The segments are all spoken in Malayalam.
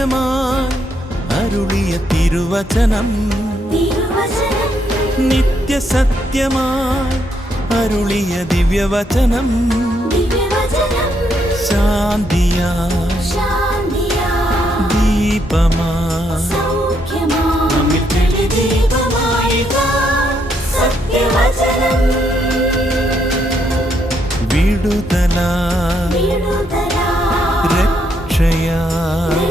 സത്യമായി അരുളിയ തിരുവചനം, നിത്യസത്യമായി അരുളിയ ദിവ്യവചനം, ശാന്തിയായി ദീപമായി വിടുതലായി രക്ഷയായി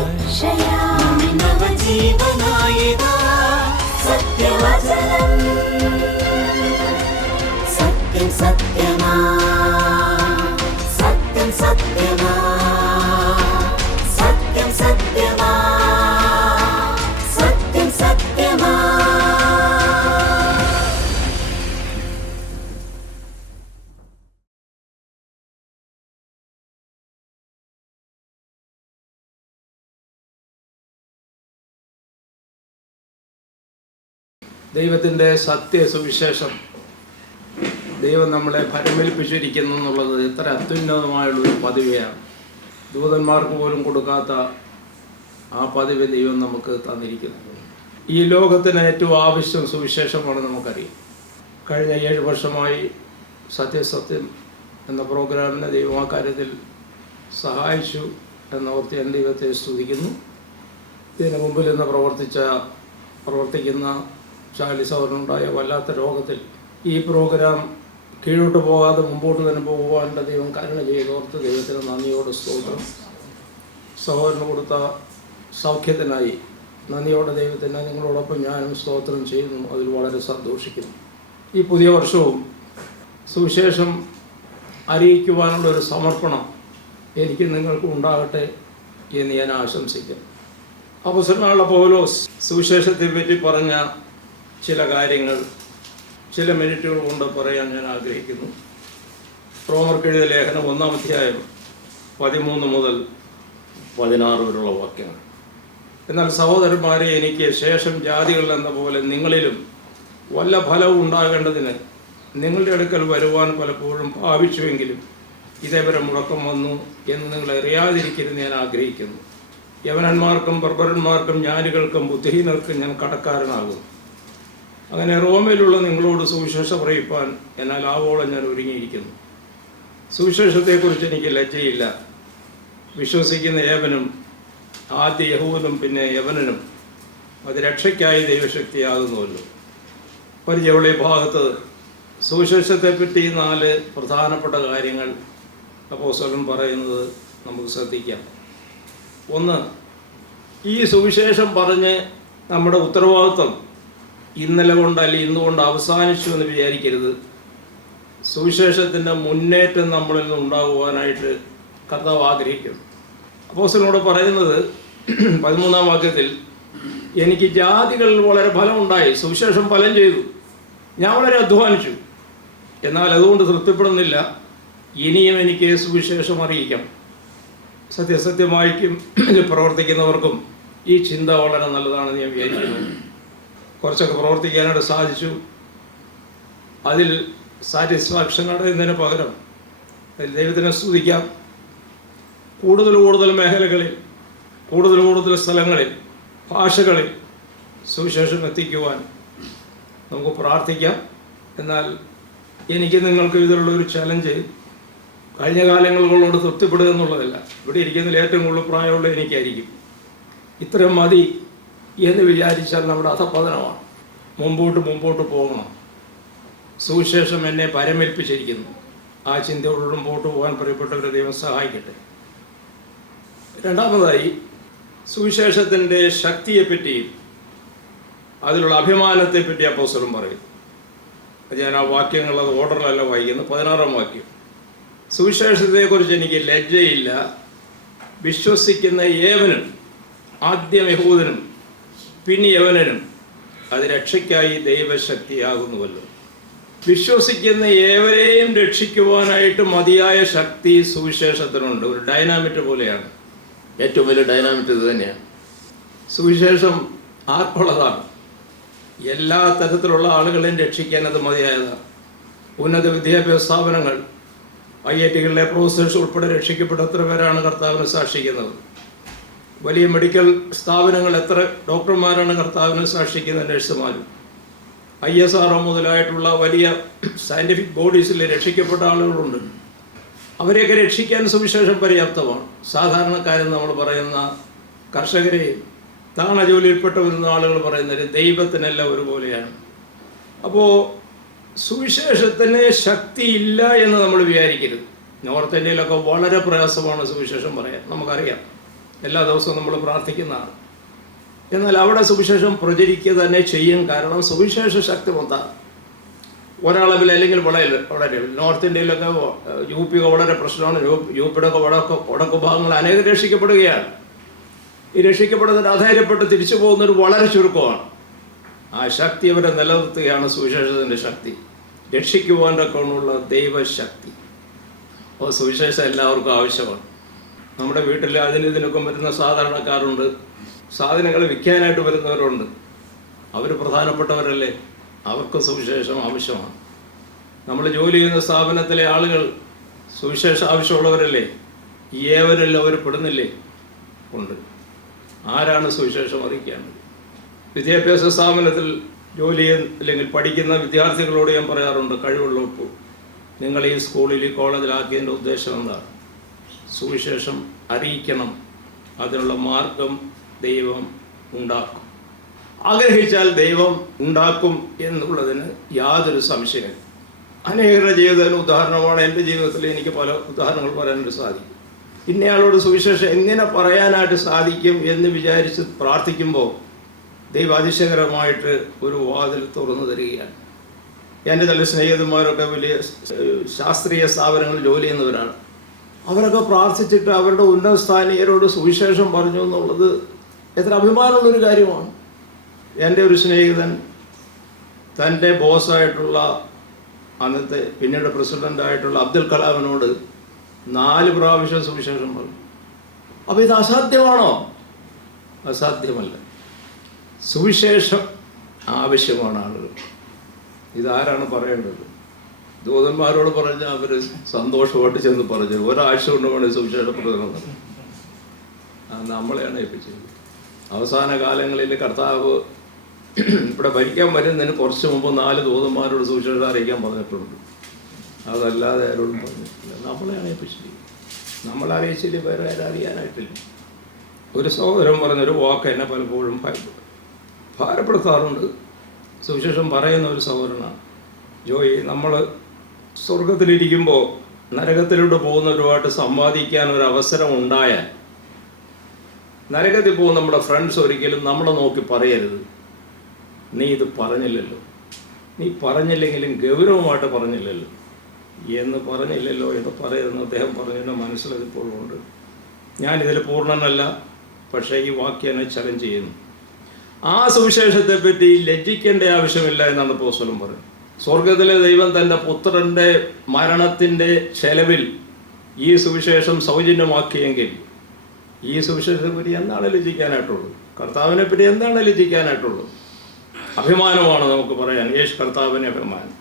സത്യവചനം സത്യം സത്യമാ സത്യം സത്യമാ സത്യം സത്യമാ സത്യം സത്യമാ. ദൈവത്തിൻ്റെ സത്യസുവിശേഷം ദൈവം നമ്മളെ ഫലമേൽപ്പിച്ചിരിക്കുന്നു എന്നുള്ളത് എത്ര അത്യുന്നതമായുള്ളൊരു പദവിയാണ്. ദൂതന്മാർക്ക് പോലും കൊടുക്കാത്ത ആ പദവി ദൈവം നമുക്ക് തന്നിരിക്കുന്നു. ഈ ലോകത്തിന് ഏറ്റവും ആവശ്യം സുവിശേഷമാണ് നമുക്കറിയാം. കഴിഞ്ഞ 7 വർഷമായി സത്യസത്യം എന്ന പ്രോഗ്രാമിനെ ദൈവം ആ കാര്യത്തിൽ സഹായിച്ചു എന്നോർത്ത് ഞാൻ ദൈവത്തെ സ്തുതിക്കുന്നു. ഇതിന് മുമ്പിൽ നിന്ന് പ്രവർത്തിക്കുന്ന ചാർലി സഹോദരനുണ്ടായ വല്ലാത്ത രോഗത്തിൽ ഈ പ്രോഗ്രാം കീഴോട്ട് പോകാതെ മുമ്പോട്ട് തന്നെ പോകുവാനുള്ള ദൈവം കരുണ ചെയ്തോർത്ത് ദൈവത്തിന് നന്ദിയോടെ സ്തോത്രം. സഹോദരന് കൊടുത്ത സൗഖ്യത്തിനായി നന്ദിയോടെ ദൈവത്തിന് നിങ്ങളോടൊപ്പം ഞാനും സ്തോത്രം ചെയ്യുന്നു. അതിൽ വളരെ സന്തോഷിക്കുന്നു. ഈ പുതിയ വർഷവും സുവിശേഷം അറിയിക്കുവാനുള്ളൊരു സമർപ്പണം എനിക്ക് നിങ്ങൾക്ക് ഉണ്ടാകട്ടെ എന്ന് ഞാൻ ആശംസിക്കുന്നു. അപ്പോസ്തലനായ പൗലോസ് സുവിശേഷത്തെ പറ്റി പറഞ്ഞ ചില കാര്യങ്ങൾ ചില മിനിറ്റുകൾ കൊണ്ട് പറയാൻ ഞാൻ ആഗ്രഹിക്കുന്നു. റോമർക്കെഴുതിയ ലേഖനം 1-ാം അധ്യായം 13 മുതൽ 16 വരെയുള്ള വാക്യങ്ങൾ. എന്നാൽ സഹോദരന്മാരെ, എനിക്ക് ശേഷം ജാതികൾ എന്ന പോലെ നിങ്ങളിലും വല്ല ഫലവും ഉണ്ടാകേണ്ടതിന് നിങ്ങളുടെ അടുക്കൽ വരുവാൻ പലപ്പോഴും ഭാവിച്ചുവെങ്കിലും ഇതേവരെ മുടക്കം വന്നു എന്ന് നിങ്ങൾ അറിയാതിരിക്കരുത് ഞാൻ ആഗ്രഹിക്കുന്നു. യവനന്മാർക്കും ബർബരന്മാർക്കും ജ്ഞാനികൾക്കും ബുദ്ധിഹീനർക്കും ഞാൻ കടക്കാരനാകും. അങ്ങനെ റോമയിലുള്ള നിങ്ങളോട് സുവിശേഷം അറിയിപ്പാൻ എന്നാൽ ആവോളം ഞാൻ ഒരുങ്ങിയിരിക്കുന്നു. സുവിശേഷത്തെക്കുറിച്ച് എനിക്ക് ലജ്ജയില്ല. വിശ്വസിക്കുന്ന ഏവനും, ആദ്യ യഹൂദനും പിന്നെ യവനനും, അത് രക്ഷയ്ക്കായി ദൈവശക്തിയാകുന്നുവല്ലോ. പരിചയമുള്ള ഭാഗത്ത് സുവിശേഷത്തെപ്പറ്റി 4 പ്രധാനപ്പെട്ട കാര്യങ്ങൾ അപ്പോസ്തലൻ പറയുന്നത് നമുക്ക് ശ്രദ്ധിക്കാം. ഒന്ന്, ഈ സുവിശേഷം പറഞ്ഞ് നമ്മുടെ ഉത്തരവാദിത്വം ഇന്നലെ കൊണ്ട് അല്ലെങ്കിൽ ഇന്നുകൊണ്ട് അവസാനിച്ചു എന്ന് വിചാരിക്കരുത്. സുവിശേഷത്തിൻ്റെ മുന്നേറ്റം നമ്മളിൽ നിന്ന് ഉണ്ടാകുവാനായിട്ട് കർത്താവ് ആഗ്രഹിക്കുന്നു. അപ്പോസ്തലനോട് പറയുന്നത് 13-ാം വാക്യത്തിൽ, എനിക്ക് ജാതികളിൽ വളരെ ഫലമുണ്ടായി, സുവിശേഷം ഫലം ചെയ്തു, ഞാൻ വളരെ അധ്വാനിച്ചു, എന്നാൽ അതുകൊണ്ട് തൃപ്തിപ്പെടുന്നില്ല, ഇനിയും എനിക്ക് സുവിശേഷം അറിയിക്കാം. സത്യസത്യമായിരിക്കും പ്രവർത്തിക്കുന്നവർക്കും ഈ ചിന്ത വളരെ നല്ലതാണെന്ന് ഞാൻ വിചാരിക്കുന്നു. കുറച്ചൊക്കെ പ്രവർത്തിക്കാനായിട്ട് സാധിച്ചു. അതിൽ സാറ്റിസ്ഫാക്ഷൻ അടയുന്നതിന് പകരം ദൈവത്തിനെ സ്തുതിക്കാം. കൂടുതൽ മേഖലകളിൽ, കൂടുതൽ സ്ഥലങ്ങളിൽ, ഭാഷകളിൽ സുവിശേഷം എത്തിക്കുവാൻ നമുക്ക് പ്രാർത്ഥിക്കാം. എന്നാൽ എനിക്ക് നിങ്ങൾക്ക് ഇതിലുള്ളൊരു ചലഞ്ച് കഴിഞ്ഞ കാലങ്ങളോട് തൃപ്തിപ്പെടുക എന്നുള്ളതല്ല. ഇവിടെ ഇരിക്കുന്നതിൽ ഏറ്റവും കൂടുതൽ പ്രായമുള്ള എനിക്കായിരിക്കും. ഇത്രയും മതി എന്ന് വിചാരിച്ചാൽ നമ്മുടെ അധപതനമാണ്. മുമ്പോട്ട് പോകണം. സുവിശേഷം എന്നെ പരമേൽപ്പിച്ചിരിക്കുന്നു. ആ ചിന്തയോട് മുമ്പോട്ട് പോകാൻ പ്രിയപ്പെട്ടവരെ ദൈവം സഹായിക്കട്ടെ. രണ്ടാമതായി, സുവിശേഷത്തിൻ്റെ ശക്തിയെപ്പറ്റിയും അതിലുള്ള അഭിമാനത്തെപ്പറ്റി അപ്പോസ്തലൻ പറയും. ഞാൻ ആ വാക്യങ്ങളത് ഓർഡറിലല്ല വായിക്കുന്നു. 16-ാം വാക്യം, സുവിശേഷത്തെക്കുറിച്ച് എനിക്ക് ലജ്ജയില്ല, വിശ്വസിക്കുന്ന ഏവനും, ആദ്യം യഹൂദനും പിന്നെ യവനനും, അത് രക്ഷയ്ക്കായി ദൈവശക്തിയാകുന്നുവല്ലോ. വിശ്വസിക്കുന്ന ഏവരെയും രക്ഷിക്കുവാനായിട്ട് മതിയായ ശക്തി സുവിശേഷത്തിനുണ്ട്. ഒരു ഡൈനാമിറ്റ് പോലെയാണ്. ഏറ്റവും വലിയ ഡൈനാമിറ്റ് ഇത് തന്നെയാണ്. സുവിശേഷം ആർക്കുള്ളതാണ്? എല്ലാ തരത്തിലുള്ള ആളുകളെയും രക്ഷിക്കാൻ അത് മതിയായതാണ്. ഉന്നത വിദ്യാഭ്യാസ സ്ഥാപനങ്ങൾ, IIT-കളിലെ പ്രൊഫസേഴ്സ് ഉൾപ്പെടെ രക്ഷിക്കപ്പെട്ട എത്ര പേരാണ് കർത്താവിനെ സാക്ഷിക്കുന്നത്? വലിയ മെഡിക്കൽ സ്ഥാപനങ്ങൾ എത്ര ഡോക്ടർമാരാണ് കർത്താവിനെ സാക്ഷിക്കുന്ന നഴ്സുമാരും. ISRO മുതലായിട്ടുള്ള വലിയ സയൻറ്റിഫിക് ബോഡീസിൽ രക്ഷിക്കപ്പെട്ട ആളുകളുണ്ട്. അവരെയൊക്കെ രക്ഷിക്കാൻ സുവിശേഷം പര്യാപ്തമാണ്. സാധാരണക്കാരെന്ന് നമ്മൾ പറയുന്ന കർഷകരെയും താണ ജോലിയിൽപ്പെട്ട് വരുന്ന ആളുകൾ പറയുന്നത് ദൈവത്തിനെല്ലാം ഒരുപോലെയാണ്. അപ്പോൾ സുവിശേഷത്തിന് ശക്തിയില്ല എന്ന് നമ്മൾ വിചാരിക്കരുത്. നോർത്ത് ഇന്ത്യയിലൊക്കെ വളരെ പ്രയാസമാണ് സുവിശേഷം പറയാൻ, നമുക്കറിയാം. എല്ലാ ദിവസവും നമ്മൾ പ്രാർത്ഥിക്കുന്നതാണ്. എന്നാൽ അവിടെ സുവിശേഷം പ്രചരിക്കുക തന്നെ ചെയ്യും. കാരണം സുവിശേഷ ശക്തിമൊത്താണ്. ഒരളവിൽ അല്ലെങ്കിൽ വളരെ നോർത്ത് ഇന്ത്യയിലൊക്കെ UP വളരെ പ്രശ്നമാണ്. UPയുടെ വടക്ക് ഭാഗങ്ങൾ അനേകം രക്ഷിക്കപ്പെടുകയാണ്. ഈ രക്ഷിക്കപ്പെടുന്നതിന് അധൈര്യപ്പെട്ട് തിരിച്ചു പോകുന്നൊരു വളരെ ചുരുക്കമാണ്. ആ ശക്തി അവരെ നിലനിർത്തുകയാണ് സുവിശേഷത്തിൻ്റെ ശക്തി, രക്ഷിക്കുവാനൊക്കെ ഉള്ള ദൈവശക്തി. അപ്പോൾ സുവിശേഷം എല്ലാവർക്കും ആവശ്യമാണ്. നമ്മുടെ വീട്ടിൽ ഇതിനൊക്കെ വരുന്ന സാധാരണക്കാരുണ്ട്, സാധനങ്ങൾ വിൽക്കാനായിട്ട് വരുന്നവരുണ്ട്. അവർ പ്രധാനപ്പെട്ടവരല്ലേ, അവർക്ക് സുവിശേഷം ആവശ്യമാണ്. നമ്മൾ ജോലി ചെയ്യുന്ന സ്ഥാപനത്തിലെ ആളുകൾ സുവിശേഷം ആവശ്യമുള്ളവരല്ലേ? ഏവരെല്ലാം അവർ പെടുന്നില്ലേ? ഉണ്ട്. ആരാണ് സുവിശേഷം അറിയിക്കേണ്ടത്? വിദ്യാഭ്യാസ സ്ഥാപനത്തിൽ ജോലി അല്ലെങ്കിൽ പഠിക്കുന്ന വിദ്യാർത്ഥികളോട് ഞാൻ പറയാറുണ്ട്, കഴിവുള്ളപ്പോൾ നിങ്ങൾ ഈ സ്കൂളിൽ ഈ കോളേജിലാക്കിയതിൻ്റെ ഉദ്ദേശം എന്താണ്? സുവിശേഷം അറിയിക്കണം. അതിനുള്ള മാർഗം ദൈവം ഉണ്ടാക്കും. ആഗ്രഹിച്ചാൽ ദൈവം ഉണ്ടാക്കും എന്നുള്ളതിന് യാതൊരു സംശയമില്ല. അനേകരുടെ ജീവിതത്തിന് ഉദാഹരണമാണ്. എൻ്റെ ജീവിതത്തിൽ എനിക്ക് പല ഉദാഹരണങ്ങൾ പറയാനായിട്ട് സാധിക്കും. ഇന്നയാളോട് സുവിശേഷം എങ്ങനെ പറയാനായിട്ട് സാധിക്കും എന്ന് വിചാരിച്ച് പ്രാർത്ഥിക്കുമ്പോൾ ദൈവം അതിശയകരമായിട്ട് ഒരു വാതിൽ തുറന്നു തരികയാണ്. എൻ്റെ ചില സ്നേഹിതന്മാരൊക്കെ വലിയ ശാസ്ത്രീയ സ്ഥാപനങ്ങളിൽ ജോലി ചെയ്യുന്നവരാണ്. അവരൊക്കെ പ്രാർത്ഥിച്ചിട്ട് അവരുടെ ഉന്നതസ്ഥാനീയരോട് സുവിശേഷം പറഞ്ഞു എന്നുള്ളത് എത്ര അഭിമാനമുള്ളൊരു കാര്യമാണ്. എൻ്റെ ഒരു സ്നേഹിതൻ തൻ്റെ ബോസായിട്ടുള്ള അന്നത്തെ പിന്നീട് പ്രസിഡൻ്റായിട്ടുള്ള അബ്ദുൽ കലാമിനോട് 4 പ്രാവശ്യം സുവിശേഷം പറഞ്ഞു. അപ്പോൾ ഇത് അസാധ്യമാണോ? അസാധ്യമല്ല. സുവിശേഷം ആവശ്യമാണ് ആളുകൾ. ഇതാരാണ് പറയേണ്ടത്? ദൂതന്മാരോട് പറഞ്ഞാൽ അവർ സന്തോഷമായിട്ട് ചെന്ന് പറഞ്ഞു, ഒരാഴ്ച കൊണ്ട് വേണേൽ സുവിശേഷം പ്രചരണം. നമ്മളെയാണ് ഏൽപ്പിച്ചത്. അവസാന കാലങ്ങളിൽ കർത്താവ് ഇവിടെ ഭരിക്കാൻ വരുന്നതിന് കുറച്ച് മുമ്പ് 4 ദൂതന്മാരോട് സുവിശേഷം അറിയിക്കാൻ പറഞ്ഞിട്ടുണ്ട്. അതല്ലാതെ ആരോടും പറഞ്ഞിട്ടില്ല. നമ്മളെയാണ് ഏൽപ്പിച്ചത്. നമ്മളറിയിച്ചില്ല, വേറെ ആരും അറിയാനായിട്ടില്ല. ഒരു സഹോദരൻ പറഞ്ഞൊരു വാക്ക് എന്നെ പലപ്പോഴും ഭാരപ്പെടുത്താറുണ്ട്. സുവിശേഷം പറയുന്ന ഒരു സഹോദരനാണ്. ജോയി, നമ്മൾ സ്വർഗത്തിലിരിക്കുമ്പോൾ നരകത്തിലൂടെ പോകുന്നവരുമായിട്ട് സംവാദിക്കാൻ ഒരു അവസരം ഉണ്ടായാൽ നരകത്തിൽ പോകുന്ന നമ്മുടെ ഫ്രണ്ട്സ് ഒരിക്കലും നമ്മളെ നോക്കി പറയരുത്, നീ ഇത് പറഞ്ഞില്ലല്ലോ, നീ പറഞ്ഞില്ലെങ്കിലും ഗൗരവമായിട്ട് പറഞ്ഞില്ലല്ലോ എന്ന് പറയരുതെന്ന് അദ്ദേഹം പറഞ്ഞതിൻ്റെ മനസ്സിലതിപ്പോഴുണ്ട്. ഞാനിതിൽ പൂർണ്ണനല്ല, പക്ഷേ ഈ വാക്യം എന്നെ ചലഞ്ച് ചെയ്യുന്നു. ആ സുവിശേഷത്തെപ്പറ്റി ലജ്ജിക്കേണ്ട ആവശ്യമില്ല എന്നാണ് അപ്പോസ്തലൻ പറയുന്നത്. സ്വർഗത്തിലെ ദൈവം തൻ്റെ പുത്രൻ്റെ മരണത്തിൻ്റെ ചെലവിൽ ഈ സുവിശേഷം സൗജന്യമാക്കിയെങ്കിൽ ഈ സുവിശേഷത്തെപ്പറ്റി എന്താണ് ലജ്ജിക്കാനായിട്ടുള്ളത്? കർത്താവിനെ പറ്റി എന്താണ് ലജ്ജിക്കാനായിട്ടുള്ളത്? അഭിമാനമാണ് നമുക്ക് പറയാൻ. കർത്താവിന് അഭിമാനം.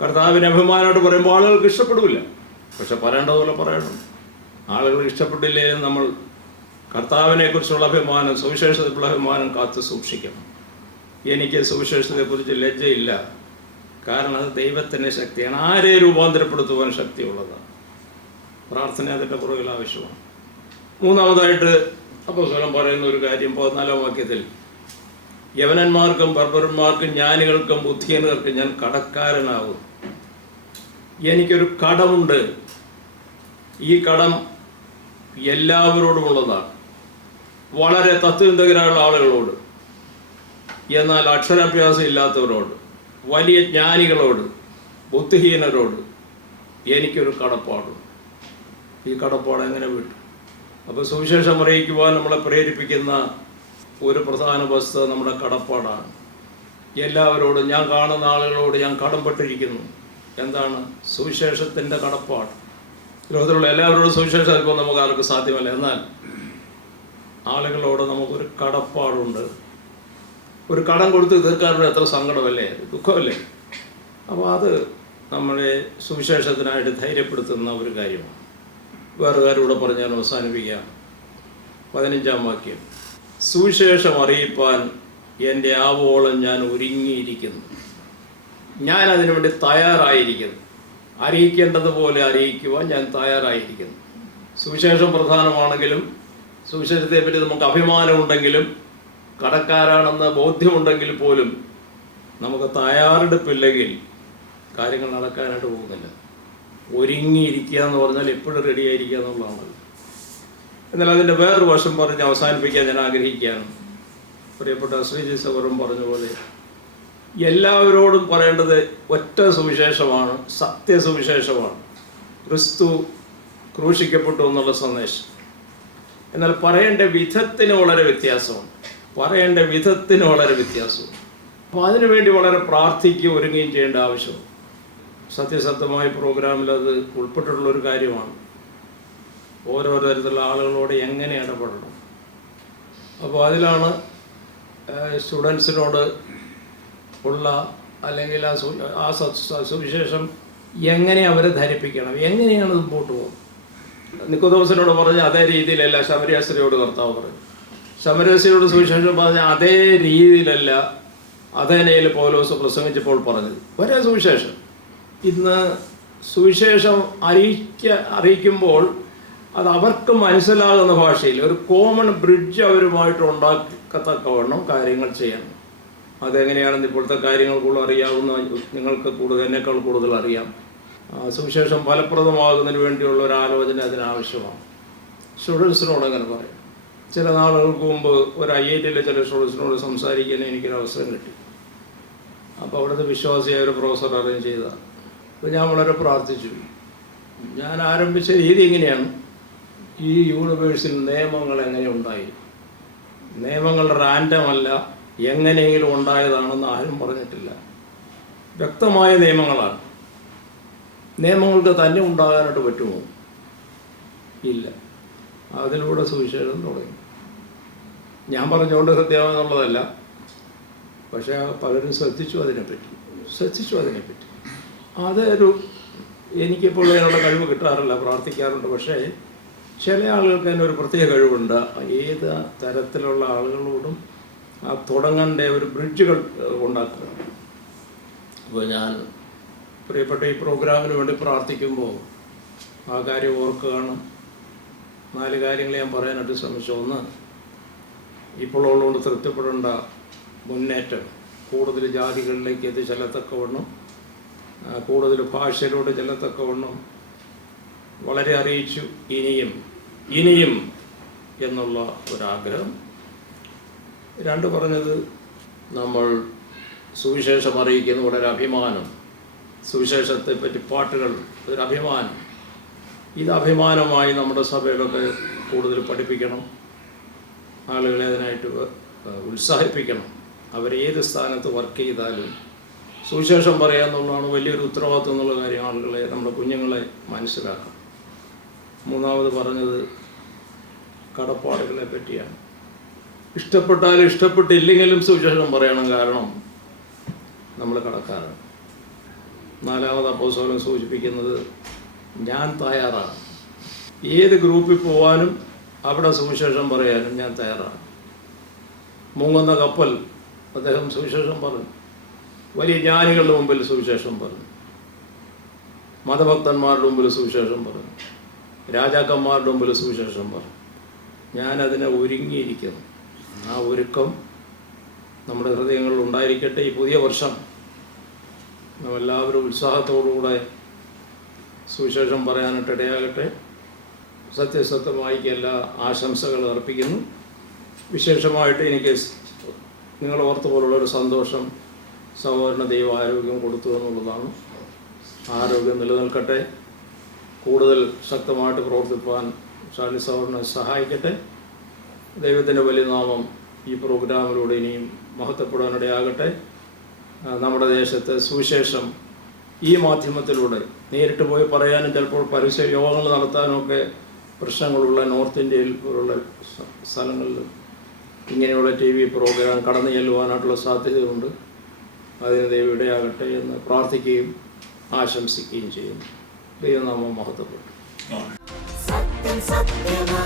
കർത്താവിന് അഭിമാനമായിട്ട് പറയുമ്പോൾ ആളുകൾക്ക് ഇഷ്ടപ്പെടില്ല, പക്ഷെ പറയേണ്ടതുപോലെ പറയണം. ആളുകൾ ഇഷ്ടപ്പെട്ടില്ലേ നമ്മൾ കർത്താവിനെക്കുറിച്ചുള്ള അഭിമാനം, സുവിശേഷത്തെക്കുറിച്ചുള്ള അഭിമാനം കാത്തു സൂക്ഷിക്കണം. എനിക്ക് സുവിശേഷത്തെക്കുറിച്ച് ലജ്ജയില്ല, കാരണം അത് ദൈവത്തിൻ്റെ ശക്തിയാണ്. ആരെ രൂപാന്തരപ്പെടുത്തുവാൻ ശക്തിയുള്ളതാണ്. പ്രാർത്ഥന അതിൻ്റെ പുറകിൽ ആവശ്യമാണ്. മൂന്നാമതായിട്ട് അപ്പോസ്തലൻ പറയുന്ന ഒരു കാര്യം 14-ാം വാക്യത്തിൽ, യവനന്മാർക്കും ബർബരന്മാർക്കും ജ്ഞാനികൾക്കും ബുദ്ധിഹീനർക്കും ഞാൻ കടക്കാരനാകും. എനിക്കൊരു കടമുണ്ട്. ഈ കടം എല്ലാവരോടുമുള്ളതാണ്. വളരെ തത്വചിന്തകരായുള്ള ആളുകളോട്, എന്നാൽ അക്ഷരാഭ്യാസം ഇല്ലാത്തവരോട്, വലിയ ജ്ഞാനികളോട്, ബുദ്ധിഹീനരോട് എനിക്കൊരു കടപ്പാടുണ്ട്. ഈ കടപ്പാട് എങ്ങനെ വിട്ടു? അപ്പോൾ സുവിശേഷം അറിയിക്കുവാൻ നമ്മളെ പ്രേരിപ്പിക്കുന്ന ഒരു പ്രധാന വസ്തുത നമ്മുടെ കടപ്പാടാണ്. എല്ലാവരോടും, ഞാൻ കാണുന്ന ആളുകളോട് ഞാൻ കടപ്പെട്ടിരിക്കുന്നു. എന്താണ്? സുവിശേഷത്തിൻ്റെ കടപ്പാട്. ലോകത്തിലുള്ള എല്ലാവരോടും സുവിശേഷം ഇപ്പോൾ നമുക്ക് ആർക്കും സാധ്യമല്ല, എന്നാൽ ആളുകളോട് നമുക്കൊരു കടപ്പാടുണ്ട്. ഒരു കടം കൊടുത്ത് തീർക്കാറുണ്ട്. എത്ര സങ്കടമല്ലേ, ദുഃഖമല്ലേ? അപ്പോൾ അത് നമ്മളെ സുവിശേഷത്തിനായിട്ട് ധൈര്യപ്പെടുത്തുന്ന ഒരു കാര്യമാണ്. വേറെ കാര്യം കൂടെ പറഞ്ഞ് ഞാൻ അവസാനിപ്പിക്കാം. 15-ാം വാക്യം. സുവിശേഷം അറിയിപ്പാൻ എൻ്റെ ആവോളം ഞാൻ ഒരുങ്ങിയിരിക്കുന്നു. ഞാൻ അതിനുവേണ്ടി തയ്യാറായിരിക്കുന്നു. അറിയിക്കേണ്ടതുപോലെ അറിയിക്കുവാൻ ഞാൻ തയ്യാറായിരിക്കുന്നു. സുവിശേഷം പ്രധാനമാണെങ്കിലും സുവിശേഷത്തെപ്പറ്റി നമുക്ക് അഭിമാനമുണ്ടെങ്കിലും കടക്കാരാണെന്ന് ബോധ്യമുണ്ടെങ്കിൽ പോലും നമുക്ക് തയ്യാറെടുപ്പില്ലെങ്കിൽ കാര്യങ്ങൾ നടക്കാനായിട്ട് പോകുന്നില്ല. ഒരുങ്ങിയിരിക്കുക എന്ന് പറഞ്ഞാൽ എപ്പോഴും റെഡി ആയിരിക്കുക എന്നുള്ളതാണ്. എന്നാൽ അതിൻ്റെ വേറൊരു വശം പറഞ്ഞ് അവസാനിപ്പിക്കാൻ ഞാൻ ആഗ്രഹിക്കുകയാണ്. പ്രിയപ്പെട്ട ശ്രീജി സവറും പറഞ്ഞ പോലെ എല്ലാവരോടും പറയേണ്ടത് ഒറ്റ സുവിശേഷമാണ്, സത്യസുവിശേഷമാണ്. ക്രിസ്തു ക്രൂശിക്കപ്പെട്ടു എന്നുള്ള സന്ദേശം. എന്നാൽ പറയേണ്ട വിധത്തിന് വളരെ വ്യത്യാസമാണ്. അപ്പോൾ അതിനുവേണ്ടി വളരെ പ്രാർത്ഥിക്കുകയും ഒരുങ്ങുകയും ചെയ്യേണ്ട ആവശ്യമാണ്. സത്യസത്യമായ പ്രോഗ്രാമിൽ അത് ഉൾപ്പെട്ടിട്ടുള്ളൊരു കാര്യമാണ്. ഓരോ തരത്തിലുള്ള ആളുകളോട് എങ്ങനെ ഇടപെടണം. അപ്പോൾ അതിലാണ് സ്റ്റുഡൻസിനോട് ഉള്ള അല്ലെങ്കിൽ ആ സുവിശേഷം എങ്ങനെ അവരെ ധരിപ്പിക്കണം, എങ്ങനെയാണ് മുമ്പോട്ട് പോകുന്നത്. നിക്കോദോസിനോട് പറഞ്ഞ അതേ രീതിയിലല്ല ശമര്യാസ്ത്രീയോട് കർത്താവ് പറഞ്ഞു. ശമര്യാസ്ത്രീയോട് സുവിശേഷം പറഞ്ഞ അതേ രീതിയിലല്ല അഥേനയിൽ പൗലോസ് പ്രസംഗിച്ചപ്പോൾ പറഞ്ഞത്. ഒരേ സുവിശേഷം. ഇന്ന് സുവിശേഷം അറിയിക്കുമ്പോൾ അത് അവർക്ക് മനസ്സിലാകുന്ന ഭാഷയിൽ ഒരു കോമൺ ബ്രിഡ്ജ് അവരുമായിട്ട് ഉണ്ടാക്കത്തക്കവണ്ണം കാര്യങ്ങൾ ചെയ്യണം. അതെങ്ങനെയാണെന്ന് ഇപ്പോഴത്തെ കാര്യങ്ങൾക്കുള്ള അറിയാവുന്ന നിങ്ങൾക്ക് എന്നേക്കാൾ കൂടുതൽ അറിയാം. സുവിശേഷം ഫലപ്രദമാകുന്നതിന് വേണ്ടിയുള്ള ഒരു ആലോചന അതിനാവശ്യമാണ്. സ്റ്റുഡൻസിനോട് അങ്ങനെ പറയാം. ചില നാളുകൾക്ക് മുമ്പ് ഒരു IIT-യിലെ ചില സ്റ്റുഡൻസിനോട് സംസാരിക്കാൻ എനിക്കൊരു അവസരം കിട്ടി. അപ്പോൾ അവിടുത്തെ വിശ്വാസിയായ ഒരു പ്രൊഫസർ അറേഞ്ച് ചെയ്തതാണ്. അപ്പോൾ ഞാൻ വളരെ പ്രാർത്ഥിച്ചു. ഞാൻ ആരംഭിച്ച രീതി എങ്ങനെയാണ്, ഈ യൂണിവേഴ്സിൽ നിയമങ്ങൾ എങ്ങനെ ഉണ്ടായി, നിയമങ്ങൾ റാൻഡമല്ല, എങ്ങനെയെങ്കിലും ഉണ്ടായതാണെന്ന് ആരും പറഞ്ഞിട്ടില്ല. വ്യക്തമായ നിയമങ്ങളാണ്. നിയമങ്ങൾക്ക് തന്നെ ഉണ്ടാകാനായിട്ട് പറ്റുമോ? ഇല്ല. അതിലൂടെ സുവിശേഷം തുടങ്ങി. ഞാൻ പറഞ്ഞുകൊണ്ട് ഹൃദയമെന്നുള്ളതല്ല, പക്ഷേ പലരും ശ്രദ്ധിച്ചു അതിനെപ്പറ്റി. അതൊരു എനിക്കിപ്പോൾ അതിനുള്ള കഴിവ് കിട്ടാറില്ല, പ്രാർത്ഥിക്കാറുണ്ട്. പക്ഷേ ചില ആളുകൾക്ക് തന്നെ ഒരു പ്രത്യേക കഴിവുണ്ട്. ഏത് തരത്തിലുള്ള ആളുകളോടും ആ തുടങ്ങേണ്ട ഒരു ബ്രിഡ്ജുകൾ ഉണ്ടാക്കുക. അപ്പോൾ ഞാൻ പ്രിയപ്പെട്ട ഈ പ്രോഗ്രാമിന് വേണ്ടി പ്രാർത്ഥിക്കുമ്പോൾ ആ കാര്യം ഓർക്കുകയാണ്. 4 കാര്യങ്ങൾ ഞാൻ പറയാനായിട്ട് ശ്രമിച്ചു. ഒന്ന്, ഇപ്പോൾ ഉള്ളതുകൊണ്ട് തൃപ്തിപ്പെടേണ്ട മുന്നേറ്റം, കൂടുതൽ ജാതികളിലേക്ക് എത്തി ചെല്ലത്തക്കവണ്ണം, കൂടുതൽ ഭാഷയിലൂടെ ചെല്ലത്തക്കവണ്ണം വളരെ അറിയിച്ചു. ഇനിയും എന്നുള്ള ഒരാഗ്രഹം. 2 പറഞ്ഞത് നമ്മൾ സുവിശേഷം അറിയിക്കുന്ന വളരെ അഭിമാനം. സുവിശേഷത്തെ പറ്റി പാട്ടുകൾ ഒരു അഭിമാനം. ഇത് അഭിമാനമായി നമ്മുടെ സഭയിലൊക്കെ കൂടുതൽ പഠിപ്പിക്കണം. ആളുകളെ അതിനായിട്ട് ഉത്സാഹിപ്പിക്കണം. അവരേത് സ്ഥാനത്ത് വർക്ക് ചെയ്താലും സുവിശേഷം പറയാമെന്നുള്ളതാണ് വലിയൊരു ഉത്തരവാദിത്വം എന്നുള്ള കാര്യം ആളുകളെ, നമ്മുടെ കുഞ്ഞുങ്ങളെ മനസ്സിലാക്കണം. 3ാമത് പറഞ്ഞത് കടപ്പാടുകളെ പറ്റിയാണ്. ഇഷ്ടപ്പെട്ടാലും ഇഷ്ടപ്പെട്ടില്ലെങ്കിലും സുവിശേഷം പറയണം, കാരണം നമ്മൾ കടക്കാരാണ്. 4ാമത് അപ്പോസ്തലൻ സൂചിപ്പിക്കുന്നത് ഞാൻ തയ്യാറാണ്. ഏത് ഗ്രൂപ്പിൽ പോകാനും അവിടെ സുവിശേഷം പറയാനും ഞാൻ തയ്യാറാണ്. മുങ്ങുന്ന കപ്പൽ അദ്ദേഹം സുവിശേഷം പറഞ്ഞു. വലിയ ജ്ഞാനികളുടെ മുമ്പിൽ സുവിശേഷം പറഞ്ഞു. മതഭക്തന്മാരുടെ മുമ്പിൽ സുവിശേഷം പറഞ്ഞു. രാജാക്കന്മാരുടെ മുമ്പിൽ സുവിശേഷം പറഞ്ഞു. ഞാനതിനെ ഒരുങ്ങിയിരിക്കുന്നു. ആ ഒരുക്കം നമ്മുടെ ഹൃദയങ്ങളിൽ ഉണ്ടായിരിക്കട്ടെ. ഈ പുതിയ വർഷം നമ്മളെല്ലാവരും ഉത്സാഹത്തോടുകൂടെ സുവിശേഷം പറയാനായിട്ട് ഇടയാകട്ടെ. സത്യസത്യമായി എല്ലാ ആശംസകൾ അർപ്പിക്കുന്നു. വിശേഷമായിട്ട് എനിക്ക് നിങ്ങൾ ഓർത്ത പോലുള്ളൊരു സന്തോഷം സഹോദരന് ദൈവം ആരോഗ്യം കൊടുത്തു എന്നുള്ളതാണ്. ആരോഗ്യം നിലനിൽക്കട്ടെ. കൂടുതൽ ശക്തമായിട്ട് പ്രവർത്തിപ്പാൻ ഷാലി സഹോദരനെ സഹായിക്കട്ടെ. ദൈവത്തിൻ്റെ വലിയ നാമം ഈ പ്രോഗ്രാമിലൂടെ ഇനിയും മഹത്വപ്പെടാനിടയാകട്ടെ. നമ്മുടെ ദേശത്ത് സുവിശേഷം ഈ മാധ്യമത്തിലൂടെ നേരിട്ട് പോയി പറയാനും ചിലപ്പോൾ പരസ്യ യോഗങ്ങൾ നടത്താനുമൊക്കെ പ്രശ്നങ്ങളുള്ള നോർത്ത് ഇന്ത്യയിൽ പോലുള്ള സ്ഥലങ്ങളിൽ ഇങ്ങനെയുള്ള TV പ്രോഗ്രാം കടന്നു ചെല്ലുവാനായിട്ടുള്ള സാധ്യതയുണ്ട്. അതിന് ദൈവം ഇടയാകട്ടെ എന്ന് പ്രാർത്ഥിക്കുകയും ആശംസിക്കുകയും ചെയ്യുന്നു. ദൈവനാമം മഹത്വപ്പെട്ടു. സത്യം സത്യമാ